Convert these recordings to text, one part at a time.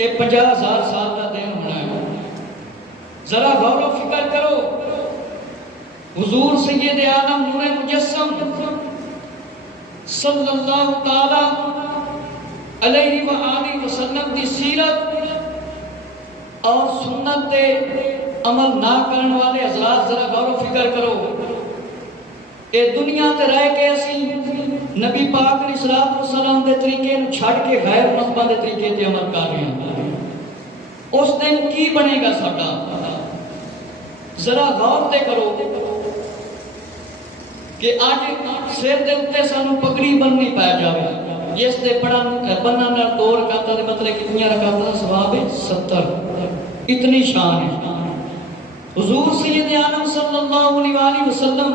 یہ 50,000 سال کا دن ہونا ہے. ذرا غور و فکر کرو. حضور سید عالم نور مجسم صلی اللہ تعالی علیہ وآلہ وسلم دی سیرت اور سنت دے عمل نہ کرنے والے حضرات ذرا غور و فکر کرو. اے دنیا تے رہ کے اسی نبی پاک علیہ الصلوۃ والسلام دے طریقے نو چھڈ کے غیر مذہباں دے طریقے تے عمل کر رہے ہیں. اس دن کی بنے گا ساڈا؟ ذرا غور تے کرو کہ اج سر دے اوتے سانو پگڑی بننی پے جاوے جس دے بننا نال 2 رکعتاں دے مطلب کتنی رکعتاں دا ثواب ہے 70. اتنی شان ہے. حضور سید عالم صلی اللہ علیہ وآلہ وسلم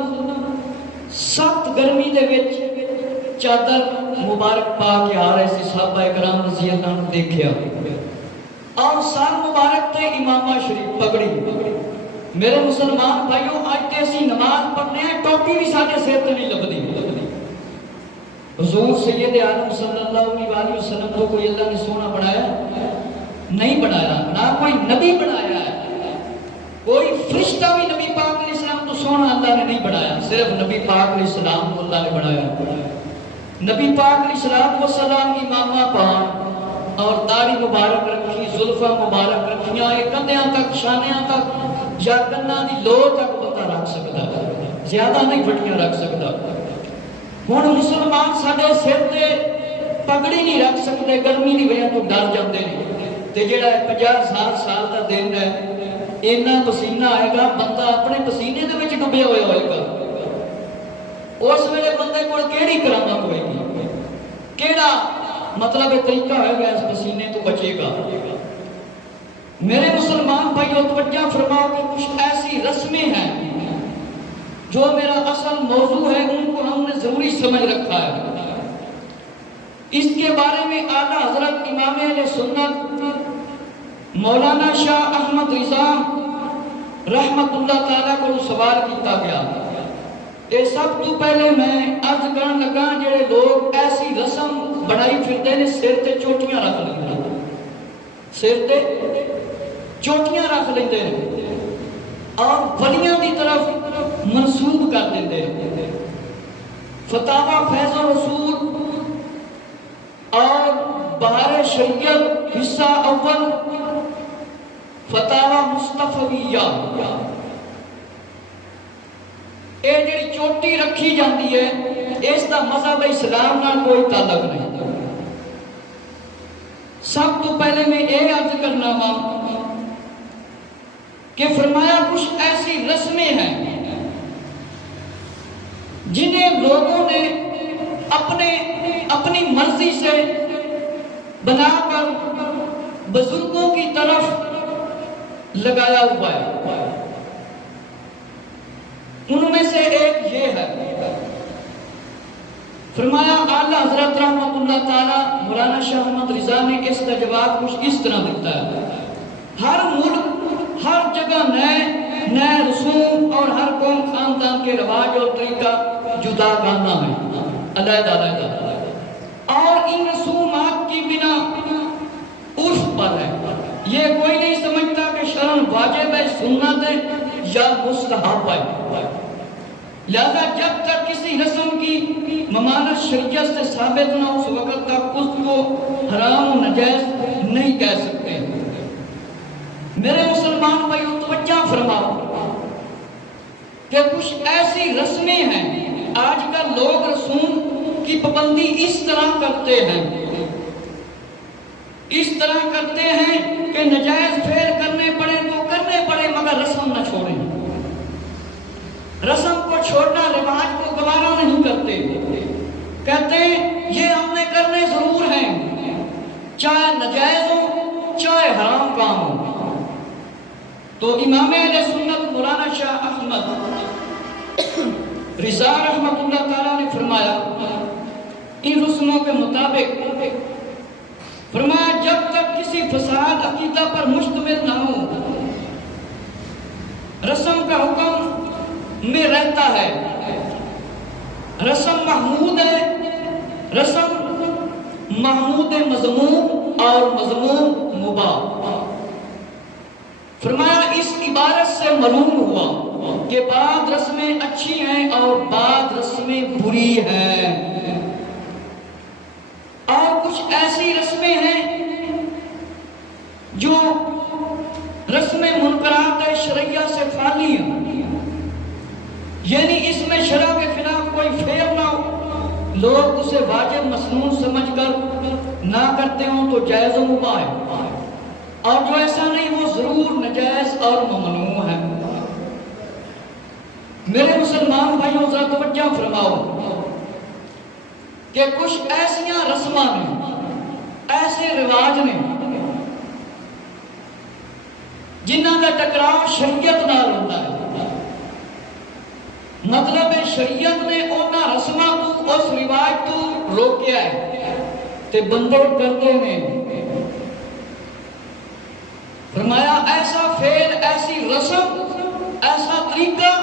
سخت گرمی دے وچ چادر مبارک پا کے آ رہے سی. صحابہ کرام رضی اللہ عنہ دیکھیا اور سر مبارک تے امامہ شریف پگڑی. میرے مسلمان بھائیوں آج تے اسی نماز پڑھنے ہیں ٹوپی بھی ساڈے سر تے نہیں لبدی. حضور سید عالم صلی اللہ علیہ وآلہ وسلم کو کوئی اللہ نے سونا بنایا نہیں بنایا، نہ کوئی نبی بنایا ہے. کوئی فرشتہ بھی نبی پاک علیہ السلام تو سونا اللہ نے نہیں بنایا. صرف نبی پاک علیہ السلام کو اللہ نے بنایا. نبی پاک علیہ السلام کی امامہ پاک اور داڑھی مبارک رکھی، زلفاں مبارک رکھیاں، کندھیاں تک شانیاں تک یا کناں دی لو تک پتہ رکھ سکتا، زیادہ نہیں پھٹیاں رکھ سکتا. ہن مسلمان ساڈے سر تے پگڑی نہیں رکھ سکتے، گرمی دی وجہ تو ڈر جاندے نے. تے جڑا 50,000 سال دا دن ہے اینا پسینہ آئے گا بندہ اپنے پسینے دے وچ ڈبیا ہوئے گا. اس ویلے بندے کول کیڑی کرامت ہوئے گی، کیڑا مطلب طریقہ ہوئے گا اس پسینے تو بچے گا. میرے مسلمان بھائیو توجہ فرماؤ کہ کچھ ایسی رسمیں ہیں جو میرا اصل موضوع ہے، ان کو ہم نے ضروری سمجھ رکھا ہے. اس کے بارے میں اعلیٰ حضرت امام اہل سنت مولانا شاہ احمد رضا رحمت اللہ تعالیٰ کو سوال کیتا گیا. یہ سب تو پہلے میں عرض کرن لگا جڑے لوگ ایسی رسم بنائی پھرتے نے سر تے چوٹیاں رکھ لیندے، سر تے چوٹیاں رکھ لیندے اور ولیاں دی طرف منسوب کر دیندے. فتاوی فیض و رسول اور بہار شریعت حصہ اول فتاوی مصطفیہ، اے جڑی چوٹی رکھی جاندی ہے اس دا مذہب اسلام نال کوئی تعلق نہیں. سب تو پہلے میں یہ عرض کرنا وا کہ فرمایا کچھ ایسی رسمیں ہیں جنہیں لوگوں نے اپنی مرضی سے بنا کر بزرگوں کی طرف لگایا ہوا ہے. ان میں سے ایک یہ ہے، فرمایا اعلیٰ حضرت رحمت اللہ تعالی مولانا شاہ احمد رضا نے اس کا جواب کچھ اس طرح دیتا ہے. ہر ملک ہر جگہ نئے رسوم اور ہر قوم خاندان کے رواج اور طریقہ جدا گانا ہے، علیحدہ اور ان رسومات کی بنا عرف پر ہے. یہ کوئی نہیں سمجھتا کہ شرع واجب ہے، سنت ہے یا مستحب ہے. لہذا جب تک کسی رسم کی ممانعت شریعت سے ثابت نہ اس وقت تک اس کو حرام و نجائز نہیں کہہ سکتے. میرے مسلمان بھائیو توجہ فرماؤ کہ کچھ ایسی رسمیں ہیں آج کل لوگ رسوم کی پابندی اس طرح کرتے ہیں کہ نجائز فعل کرنے پڑے تو کرنے پڑے مگر رسم نہ چھوڑیں. رسم کو چھوڑنا رواج کو گوارا نہیں کرتے، کہتے ہیں یہ ہم نے کرنے ضرور ہیں چاہے نجائز ہو چاہے حرام کام ہو. تو امام اہل سنت مولانا شاہ احمد رضا رحمت اللہ تعالیٰ نے فرمایا ان رسموں کے مطابق، فرمایا جب تک کسی فساد عقیدہ پر مشتمل نہ ہو رسم کا حکم میں رہتا ہے. رسم محمود ہے، رسم محمود مضمون اور مضمون مباح۔ فرمایا اس عبارت سے معلوم ہوا کہ بعض رسمیں اچھی ہیں اور بعض رسمیں بری ہیں، اور کچھ ایسی رسمیں ہیں جو رسمیں منکرات شرعیہ سے خالی ہیں، یعنی اس میں شرع کے خلاف کوئی فعل نہ ہو، لوگ اسے واجب مسنون سمجھ کر نہ کرتے ہوں تو جائز و مباح ہے، اور جو ایسا نہیں وہ ضرور نجائز اور ممنوع ہے۔ میرے مسلمان بھائیوں ذرا توجہ فرماؤ کہ کچھ ایسیاں رسماں نے، ایسے رواج نے جنہاں کا ٹکراؤ شریعت نال ہوتا ہے، مطلب شریعت نے اونا رسماں کو اس رواج تو روکیا ہے تے بندے کرتے ہیں۔ فرمایا ایسا فعل، ایسی رسم، ایسا طریقہ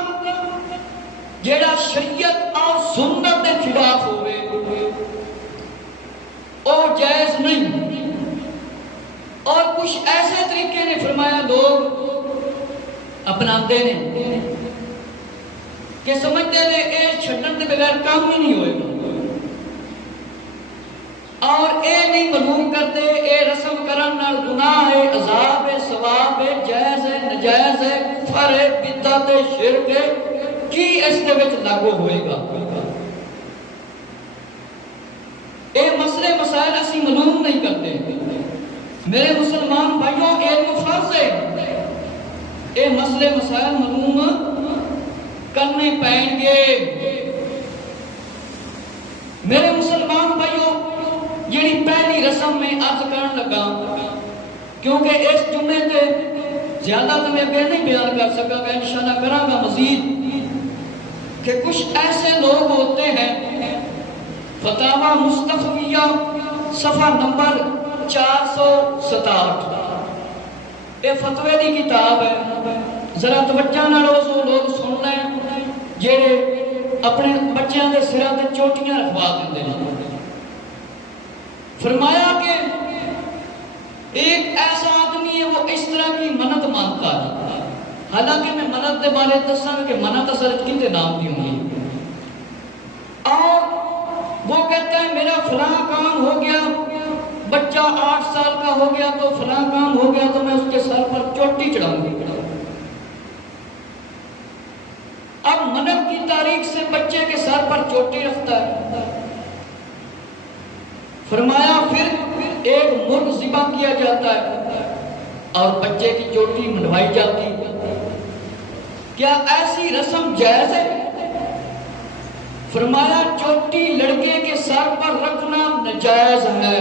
جیڑا شریعت اور سنت کے خلاف ہوئے اور جائز نہیں، اور کچھ ایسے طریقے نے فرمایا لوگ اپناتے ہیں کہ سمجھتے ہیں اے چھڑن کے بغیر کام ہی نہیں ہوئے گا، اور اے نہیں معلوم کرتے اے رسم کرن نال گناہ ہے، عذاب ہے، ثواب ہے، جائز ہے، نجائز ہے، کفر ہے، بدعت ہے، شرک ہے، کی اس دے وچ لاگو ہوئے گا۔ اے مسئلے مسائل اسی معلوم نہیں کرتے۔ میرے مسلمان بھائیوں علم فرض ہے، اے مسئلے مسائل معلوم کرنے پائیں گے۔ میرے مسلمان بھائیوں جیڑی پہلی رسم میں عرض کرن لگا، کیونکہ اس جمعے تے زیادہ تو میں نہیں بیان کر سکا گا، انشاءاللہ کراں گا مزید، کہ کچھ ایسے لوگ ہوتے ہیں، فتاوی مصطفیہ صفحہ نمبر 467، یہ فتوے دی کتاب ہے، ذرا توجہ نہ لوگ سن لیں جیڑے اپنے بچیاں دے سراں تے چوٹیاں رکھوا دیندے ہیں۔ فرمایا کہ ایک ایسا آدمی ہے وہ اس طرح کی منت مانگتا ہے، حالانکہ میں منت دے بارے دساں کہ منت اصل کتے نام دی ہوں گی، اور وہ کہتا ہے میرا فلاں کام ہو گیا، بچہ 8 سال کا ہو گیا تو فلاں کام ہو گیا تو میں اس کے سر پر چوٹی چڑھاؤں گی۔ اب منت کی تاریخ سے بچے کے سر پر چوٹی رکھتا ہے۔ فرمایا پھر ایک مرغ ذبح کیا جاتا ہے اور بچے کی چوٹی منڈوائی جاتی ہے، کیا ایسی رسم جائز ہے؟ فرمایا چوٹی لڑکے کے سر پر رکھنا ناجائز ہے،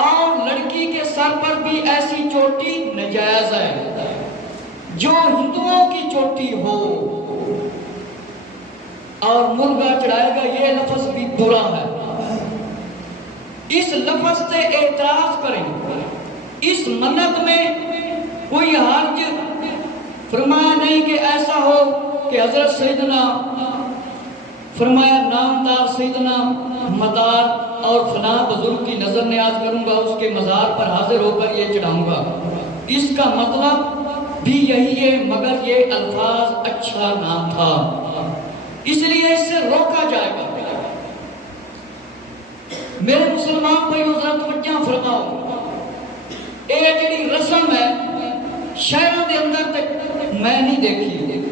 اور لڑکی کے سر پر بھی ایسی چوٹی ناجائز ہے جو ہندوؤں کی چوٹی ہو، اور مرغا چڑھائے گا، یہ لفظ بھی برا ہے۔ اس لفظ سے اعتراض کریں، اس منت میں کوئی حرج فرمایا نہیں کہ ایسا ہو کہ حضرت سیدنا فرمایا نامدار سیدنا مدار اور فلاں بزرگ کی نظر نیاز کروں گا، اس کے مزار پر حاضر ہو کر یہ چڑھاؤں گا، اس کا مطلب بھی یہی ہے، مگر یہ الفاظ اچھا نہ تھا، اس لیے اس سے روکا جائے گا۔ میرے مسلمان بھائیوں ذرا توجہ فرماؤ، اے جڑی رسم ہے شہروں دے اندر تک میں نہیں دیکھی،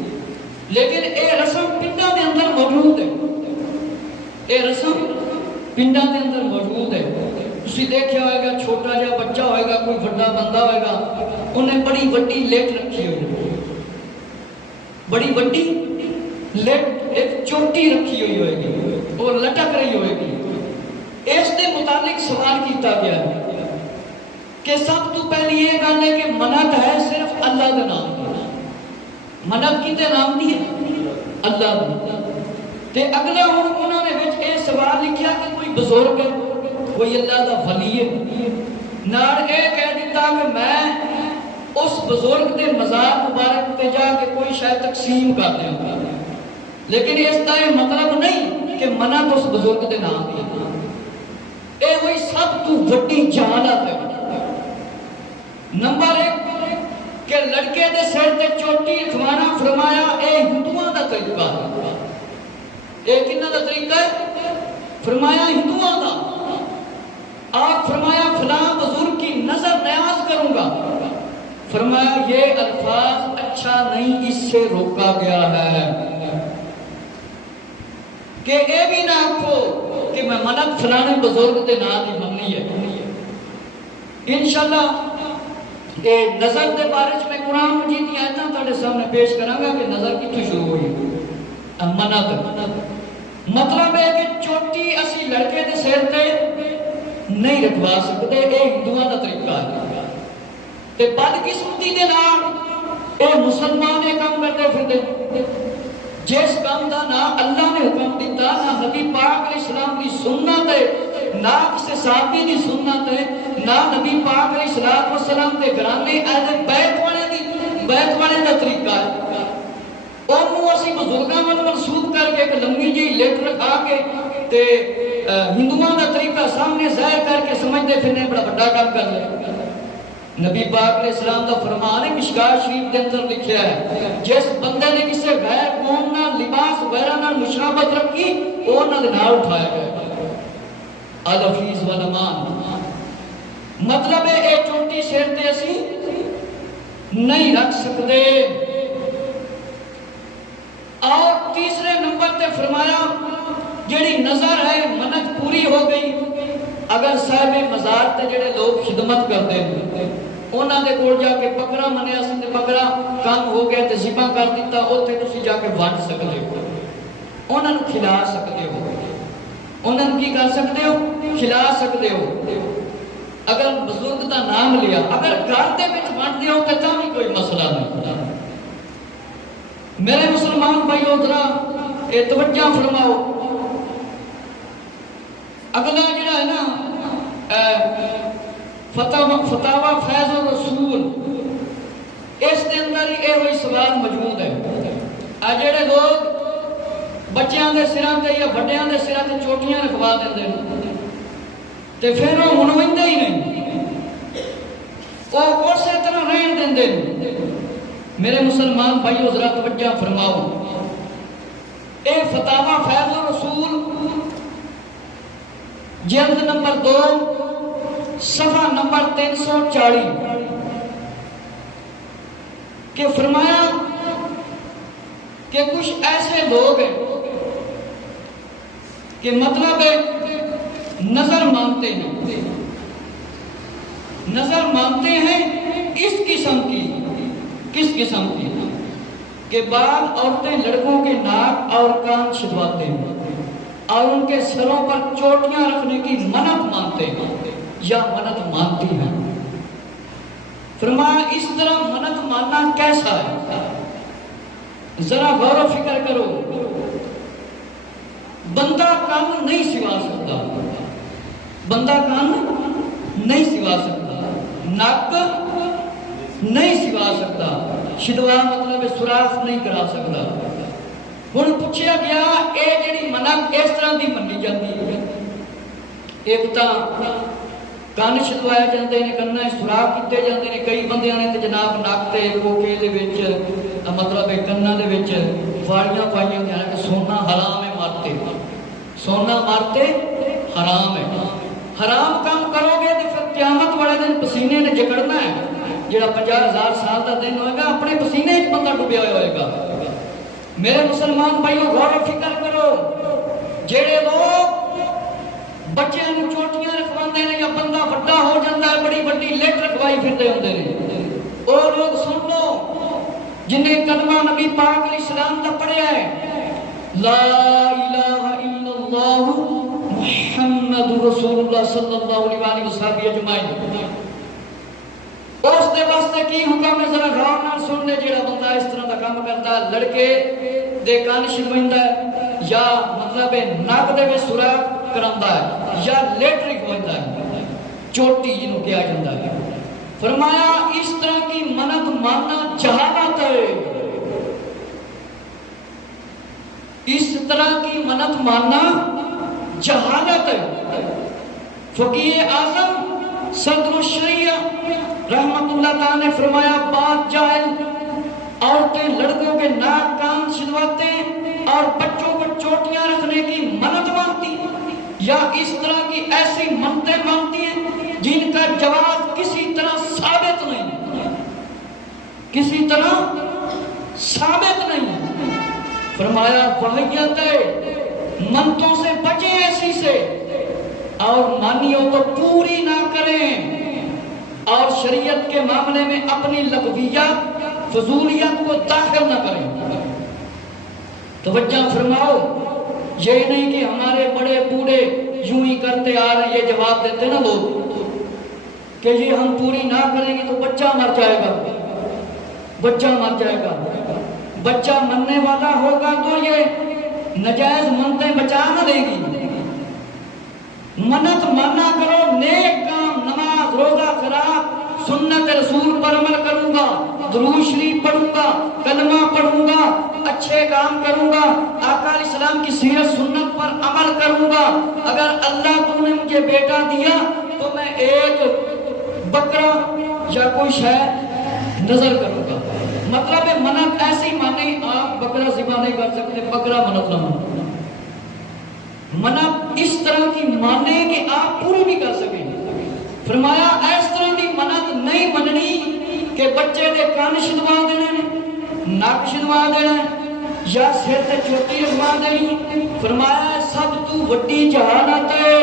لیکن اے رسم پنڈاں دے اندر موجود ہے، اے رسم پنڈاں دے اندر موجود ہے۔ تسی دیکھیا ہوئے گا چھوٹا جا بچہ ہوئے گا، کوئی بڑا بندہ ہوئے گا، انہیں بڑی وڈی لیٹ رکھی ہوئی، بڑی وڈی لیٹ ایک چوٹی رکھی ہوئی ہوئے گی، وہ لٹک رہی ہوئے گی۔ اس دے متعلق سوال کیتا گیا ہے کہ سب تو پہلی یہ گل ہے کہ منت ہے صرف اللہ دے نام دی، منت کیتے نام دی ہے؟ اللہ دی۔ تے اگلا ہن انہوں نے وچ یہ سوال لکھیا کہ کوئی بزرگ ہے، کوئی اللہ دا ولی ہے، نال اے کہہ دیتا کہ میں اس بزرگ دے مزار مبارک تے جا کے کوئی شاید تقسیم کر دوں، لیکن اس کا یہ مطلب نہیں کہ منت اس بزرگ دے نام دی۔ اے ہوئی سب تو وڈی جہالت ہے۔ نمبر 1 کہ لڑکے دے سر تے چوٹی رکھوانا فرمایا اے ہندوؤں دا طریقہ ہے۔ اے کنہ دا طریقہ ہے؟ فرمایا ہندوؤں دا۔ آپ فرمایا فلاں بزرگ کی نظر نیاز کروں گا، فرمایا یہ الفاظ اچھا نہیں، اس سے روکا گیا ہے کہ اے بھی نہ آکھو کہ میں منت فلانے بزرگ دے نام دی مننی ہے۔ انشاءاللہ اے نظر دے بارے میں قرآن مجید کی آیتاں تھوڑے سامنے پیش کراں گا کہ نظر کتھوں شروع ہوئی۔ منت مطلب ہے کہ چوٹی اسی لڑکے دے سر تے نہیں رکھوا سکتے، اے ہندوؤں دا طریقہ ہے۔ تے بدقسمتی دے نال اے مسلمان یہ کام کرتے پھرتے، جس کام دا نہ اللہ نے حکم دیتا، نہ حبیب پاک علیہ السلام کی سنت ہے، نہ کسی صحابی دی سنت ہے، نہ نبی پاک علیہ السلام کے گھرانے اہل بیت والے دا طریقہ ہے۔ انہوں اسی بزرگاں وال منسوب کر کے ایک لمبی جی لٹ رکھا کے تے ہندوؤں دا طریقہ سامنے ظاہر کر کے سمجھتے پھرنے بڑا بڑا کام کر لے۔ نبی پاک علیہ السلام دا فرمان ہے، مشکات شریف کے اندر لکھا ہے، جس بندے نے کسی غیر قوم نہ لباس وغیرہ نہ مشابہت رکھی وہ نہ نال اٹھایا گیا۔ الحفیظ والامان مطلب ہے اے چوٹی سر تے اسی نہیں رکھ سکتے۔ اور تیسرے نمبر تے فرمایا جڑی نظر ہے منت پوری ہو گئی، اگر صاحب مزار تے جڑے لوگ خدمت کرتے ہیں انہاں دے کول جا کے بکرا منیا سی تے بکرا کام ہو گیا تے ذبح کر دیتا، اوتھے تسی جا کے ونڈ سکتے ہو، انہاں نوں کھلا سکتے ہو، انہاں نوں کی کر سکتے ہو؟ کھلا سکتے ہو۔ اگر بزرگ دا نام لیا، اگر گھر دے وچ ونڈ دیو تے تاں بھی کوئی مسئلہ نہیں۔ میرے مسلمان بھائیو ذرا اے توجہ فرماؤ، اگلا جڑا ہے نا فتاوی فیض الرسول، اس دے اندر ہی یہ ہوئی سوال موجود ہے۔ جڑے لوگ بچیاں دے سراں تے یا بڑیاں دے سراں تے چوٹیاں رکھوا دیندے تے پھر وہ منوندے ہی نہیں، وہ اسی طرح رہن دیندے۔ میرے مسلمان بھائیو ذرا توجہ فرماؤ، اے فتاوی فیض الرسول جلد نمبر 2 صفحہ نمبر 340 کہ فرمایا کہ کچھ ایسے لوگ ہیں کہ مطلب ہے نظر مانتے ہیں، نظر مانتے ہیں اس قسم کی، کس قسم کی کہ بعض عورتیں لڑکوں کے ناک اور کان چھدواتے ہیں اور ان کے سروں پر چوٹیاں رکھنے کی منت مانتے ہیں یا منت مانتی ہیں۔ فرمایا اس طرح منت ماننا کیسا ہے؟ ذرا غور و فکر کرو۔ بندہ کان نہیں سوا سکتا، بندہ کان نہیں سوا سکتا، ناک نہیں سوا سکتا، شدوا مطلب سوراخ نہیں کرا سکتا۔ ہن پوچھا گیا اے جڑی منت اس طرح دی منی جاتی ہے، ایک تاں کان چھدوائے جاندے نے، کنا سوراخ کیتے جاندے نے، کئی بندیاں نے تے جناب ناک تے کوکے دے وچ مطلب کنا دے وچ واڑیاں پائیاں ہوندیاں کہ سونا حرام ہے، مارتے سونا مارتے حرام ہے۔ حرام کام کرو گے تو پھر قیامت والے دن پسینے نے جکڑنا ہے، جڑا 50,000 سال کا دن ہوئے گا اپنے پسینے وچ بندہ ڈوبیا ہوئے گا۔ میرے مسلمان بھائیو غور و فکر کرو، جڑے لوگ بچیاں نوں چوٹیاں رکھواندے نے یا بندہ بڑا ہو جاتا ہے بڑی بڑی لٹ رکھوائی پھرتے ہوندے نے، وہ لوگ سن لو جنہیں کلمہ نبی پاک علیہ السلام دا پڑھیا ہے، لا الہ الا اللہ محمد رسول اللہ صلی اللہ علیہ وسلم اجمعین، اس دے واسطے کی حکم ہے ذرا غور نال سن لے۔ جڑا بندہ اس طرح دا کام کرتا ہے، لڑکے دے کان چھدویندا ہے یا مطلب ناک دے وچ سوراخ کراندا ہے یا لیٹرک ہوتا ہے، چوٹی جنوں کہا جاتا ہے، فرمایا اس طرح کی منت ماننا جہالت ہے، اس طرح کی منت ماننا جہالت ہے۔ فقیہ اعظم صدر الشریعہ رحمت اللہ تعالی نے فرمایا بات جاہل عورتیں لڑکوں کے ناک کان چھدواتے اور بچوں کو چوٹیاں رکھنے کی منت مانتی یا اس طرح کی ایسی منتیں مانتی ہیں جن کا جواز کسی طرح ثابت نہیں، کسی طرح ثابت نہیں۔ فرمایا واحیت منتوں سے بچیں ایسی سے، اور مانیو تو پوری نہ کریں، اور شریعت کے معاملے میں اپنی لغویات فضولیات کو داخل نہ کریں۔ توجہ فرماؤ، یہ نہیں کہ ہمارے بڑے بوڑھے یوں ہی کرتے آ رہے، یہ جواب دیتے نا لوگ کہ یہ ہم پوری نہ کریں گے تو بچہ مر جائے گا، بچہ مر جائے گا۔ بچہ مرنے والا ہوگا تو یہ نجائز منتیں بچا نہ دے گی۔ منت مانا کرو، نیک کام، نماز روزہ خیرات سنت رسول پر عمل کروں گا، درود شریف پڑھوں گا، کلمہ پڑھوں گا، اچھے کام کروں گا، آقا علیہ السلام کی سیرت سنت پر عمل کروں گا۔ اگر اللہ تو نے مجھے بیٹا دیا تو میں ایک بکرا یا کوئی شے نظر کروں گا۔ مطلب ہے منت ایسی مانے، آپ بکرا ذبح نہیں کر سکتے، بکرا منت نہ مانو۔ منت اس طرح کی مانے کہ آپ پوری بھی کر سکیں۔ فرمایا اس طرح کی منت نہیں مننی کہ بچے دے کان شدوا دینے، ناک شدوا دینا یا سر تے چوٹی رکھوا دینی۔ فرمایا سب تو وڈی جہالت ہے،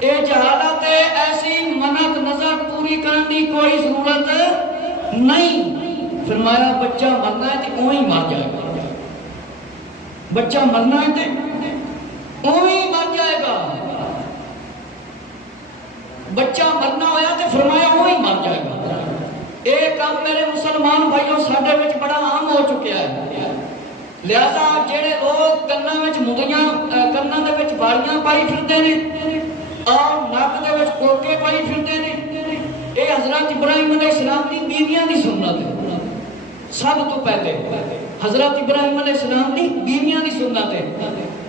اے جہالت ہے، ایسی منت نظر پوری کرنے کی کوئی ضرورت نہیں۔ فرمایا بچہ مرنا ہے تو وہیں مر جائے گا، بچہ مرنا ہے تو وہیں مر جائے گا، بچہ مرنا ہویا تو فرمایا وہیں مر جائے گا۔ ایک کام میرے مسلمان بھائیوں ساڈے وچ بڑا عام ہو چکیا ہے، لہذا جڑے لوگ کناں وچ مدیاں کناں دے وچ باڑیاں پائی پھردے نے اور نک دے وچ کوکے پائی پھردے نے، اے حضرت ابراہیم علیہ السلام دی بیویاں دی سنت ہے۔ سب تو پہلے حضرت ابراہیم علیہ السلام دی بیویاں دی سنت ہے،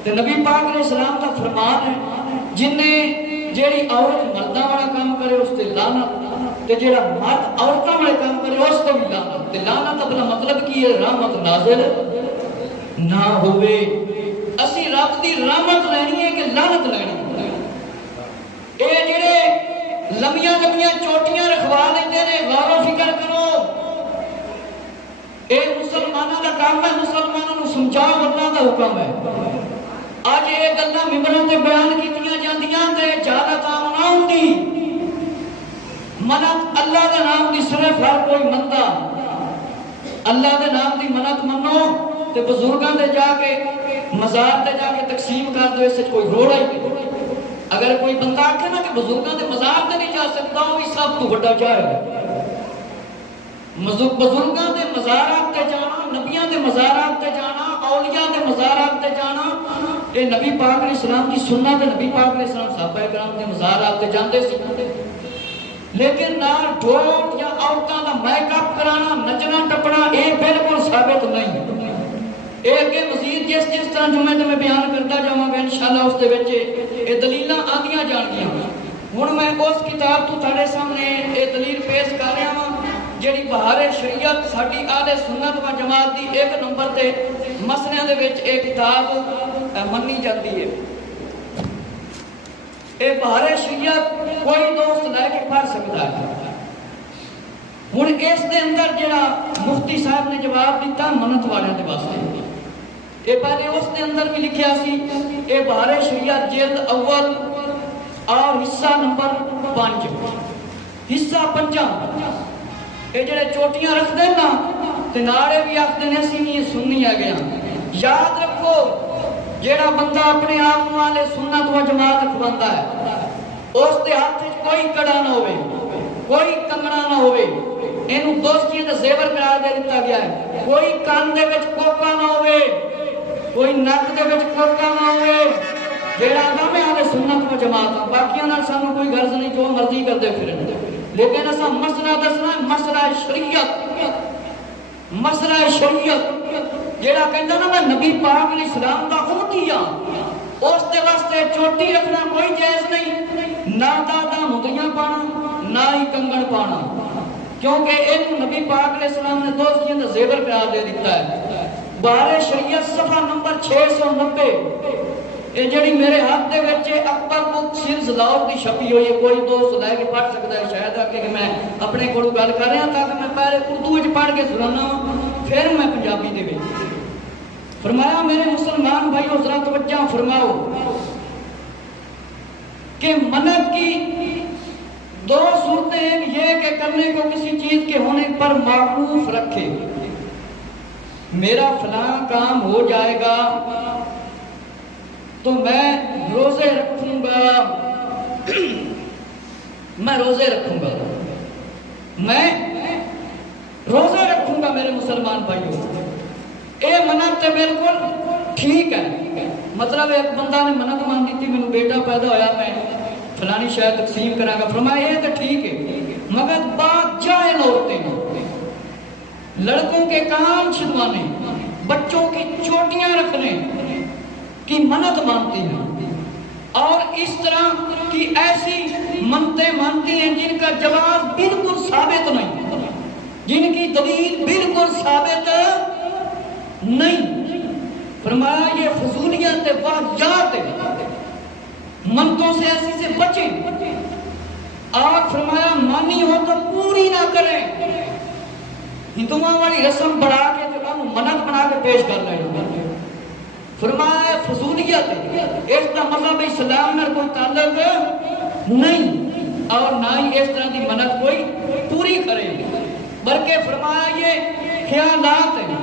تے نبی پاک علیہ السلام دا فرمان ہے جن نے جیڑی عورت مرداں والا کام کرے اس تے لعنت، تے جیڑا مرد عورتاں والے کام کرے اس تے بھی لعنت۔ تے لعنت اپنا مطلب کی ہے رحمت نازل نہ ہوئے۔ اسی رب دی رحمت لینی ہے کہ لعنت لینی ہے؟ اے جڑے لمیاں لمیاں چوٹیاں رکھوا لیندے نے، غور و فکر کرو، اے مسلمانوں کا کام ہے، مسلمانوں کو سمجھاؤ، اللہ کا حکم ہے۔ آج یہ گلاں ممبراں تے بیان کیتیاں جاندیاں تے جہالت عام نہ ہوندی۔ منت اللہ دے نام دی صرف ہر کوئی مندا، اللہ دے نام دی منت منو تے بزرگاں دے جا کے مزار تے جا کے تقسیم کر دو، اس سے کوئی روڑا ہی نہیں۔ اگر کوئی بندہ آکھے نا کہ بزرگاں دے مزار تے نہیں جا سکتا، وہ بھی سب تو بڑا جائے گا۔ بزرگاں دے مزارات تے جانا، نبیاں دے مزارات تے جانا، اولیاء دے مزارات تے جانا، یہ نبی پاک علیہ السلام کی سنت ہے۔ نبی پاک علیہ السلام صحابہ کرام دے مزارات تے جاندے سی، لیکن نہ ڈھول یا عورتاں دا میک اپ کرانا، نچنا ٹپنا، یہ بالکل ثابت نہیں۔ ایک مزید جس طرح جمعے تے میں بیان کرتا جاواں گا انشاءاللہ اس دے وچ یہ دلیلاں آندیاں جان گیاں۔ ہن میں اس کتاب تو تھوڑے سامنے یہ دلیل پیش کر رہا ہاں جڑی بہار شریعت ساڈی اہل سنت و جماعت دی ایک نمبر تے مسئلے دے وچ ایک کتاب منی جاتی ہے۔ اے بہار شریعت کوئی دوست لے کے پڑھ سکتا ہے۔ ہن اس دے اندر جڑا مفتی صاحب نے جواب دیتا منت والے دے واسطے، اے پہلے اس دے اندر بھی لکھیا سی اے بہار شریعت جلد اول اور حصہ نمبر 5، حصہ 5۔ یہ جڑے چوٹیاں رکھ دیں نا تے نارے بھی آکھ دینے سی نہیں سننی آ گیا۔ یاد رکھو جیڑا بندہ اپنے آپ والے سنت و جماعت رکھواندہ ہے اس دے ہاتھ کوئی کڑا نہ ہوئے، کوئی کنگنا نہ ہوئے، اینو دوستیاں دا زیور قرار دے دیتا گیا ہے، کوئی کان دے وچ کوکا نہ ہوئے، کوئی نک دے وچ کوکا نہ ہوئے۔ جیڑا آدھا میں آدھے سنت و جماعت، باقیاں نال سانو کوئی غرض نہیں، جو مرضی کر دے پھرن، لیکن ایسا مسئلہ دسنا مسئلہ شریعت، مسئلہ شریعت جیڑا کہندا نا میں نبی پاک علیہ السلام دا امتی ہاں، اس دے واسطے چوٹی رکھنا کوئی جائز نہیں، نہ دادا مدریاں پانا نہ ہی کنگن پانا، کیونکہ ان نبی پاک علیہ السلام نے دو چیزوں کا زیور قرار دے دیتا ہے۔ بارے شریعت صفحہ نمبر 690، یہ جڑی میرے ہاتھ دے وچ اکبر بک سیلز لاہور دی چھپی ہوئی ہے، کوئی دوست لے کے پڑھ سکتا ہے، شاید آ کہ میں اپنے کولوں گل کر رہا تاکہ میں پہلے اردو وچ پڑھ کے سنانا پھر میں پنجابی دے وچ۔ فرمایا میرے مسلمان بھائیو ذرا توجہ فرماؤ کہ منت کی دو صورتیں ہیں، یہ کہ کرنے کو کسی چیز کے ہونے پر معروف رکھے، میرا فلاں کام ہو جائے گا تو میں روزے رکھوں گا، میں روزے رکھوں گا، میں روزے رکھوں گا۔ میرے مسلمان بھائیوں اے منت بالکل ٹھیک ہے، مطلب ایک بندہ نے منت مان دی تھی، میرا بیٹا پیدا ہویا میں فلانی شاید تقسیم کرا گا، فرمایا یہ تو ٹھیک ہے، مگر بات جاہل عورتیں لڑکوں کے کام چھدوانے، بچوں کی چوٹیاں رکھنے کی منت مانتی ہیں، اور اس طرح کی ایسی منتیں مانتی ہیں جن کا جواز بالکل ثابت نہیں، جن کی دلیل بالکل ثابت نہیں۔ فرمایا یہ فضولیات واجات منتوں سے ایسی سے بچیں، اور فرمایا مانی ہو تو پوری نہ کریں، ہندوؤں والی رسم بڑھا کے تو منت بنا کے پیش کر رہے ہیں۔ فرمایا فضولیت اس کا مذہب اسلام میں کوئی تعلق نہیں، اور نہ ہی اس طرح کی منت کوئی پوری کرے، بلکہ فرمایا یہ خیالات ہیں،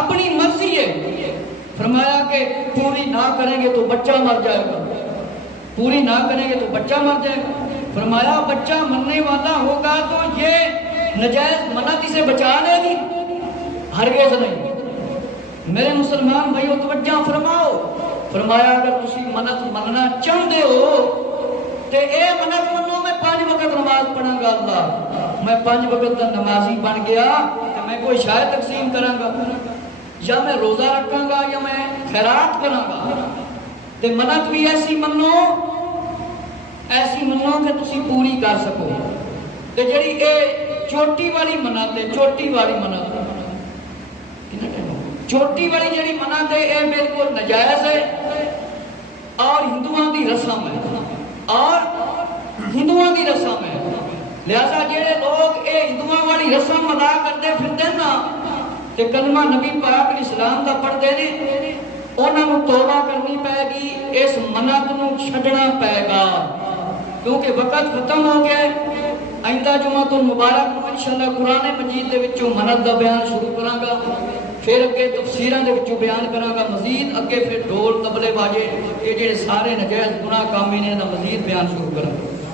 اپنی مرضی ہے۔ فرمایا کہ پوری نہ کریں گے تو بچہ مر جائے گا، پوری نہ کریں گے تو بچہ مر جائے گا۔ فرمایا بچہ مرنے والا ہوگا تو یہ نجائز منت اسے بچا لے گی؟ ہرگز نہیں۔ میرے مسلمان بھائیو توجہ فرماؤ، فرمایا اگر تسی منت مننا چاہتے ہو تے اے منت منو میں 5 وقت نماز پڑھاں گا، اللہ میں 5 وقت دا نمازی بن گیا تے میں کوئی شاید تقسیم کراں گا، یا میں روزہ رکھاں گا، یا میں خیرات کراں گا، تے منت بھی ایسی منو کہ تسی پوری کر سکو۔ تے جڑی اے چوٹی والی منت ہے، چوٹی والی منت چوٹی والی جڑی منت ہے اے بالکل نجائز ہے اور ہندوؤں دی رسم ہے، اور ہندوؤں دی رسم ہے، لہذا جڑے لوگ اے ہندوؤں والی رسم ادا کرتے پھرتے نا تے کلمہ نبی پاک علیہ السلام دا پڑھتے نے، انہاں نوں توبہ کرنی پائے گی، اس منت نوں چھڈنا پائے گا، کیونکہ وقت ختم ہو گیا ہے۔ آئندہ جمعہ تو مبارک نو انشاءاللہ قرآن مجید دے وچوں منت دا بیان شروع کراں گا، پھر اگے تفسیراں دے وچوں بیان کراں گا، مزید اگے پھر ڈھول تبلے باجے یہ جڑے سارے نجائز گناہ کام نے دا مزید بیان شروع کراں گا۔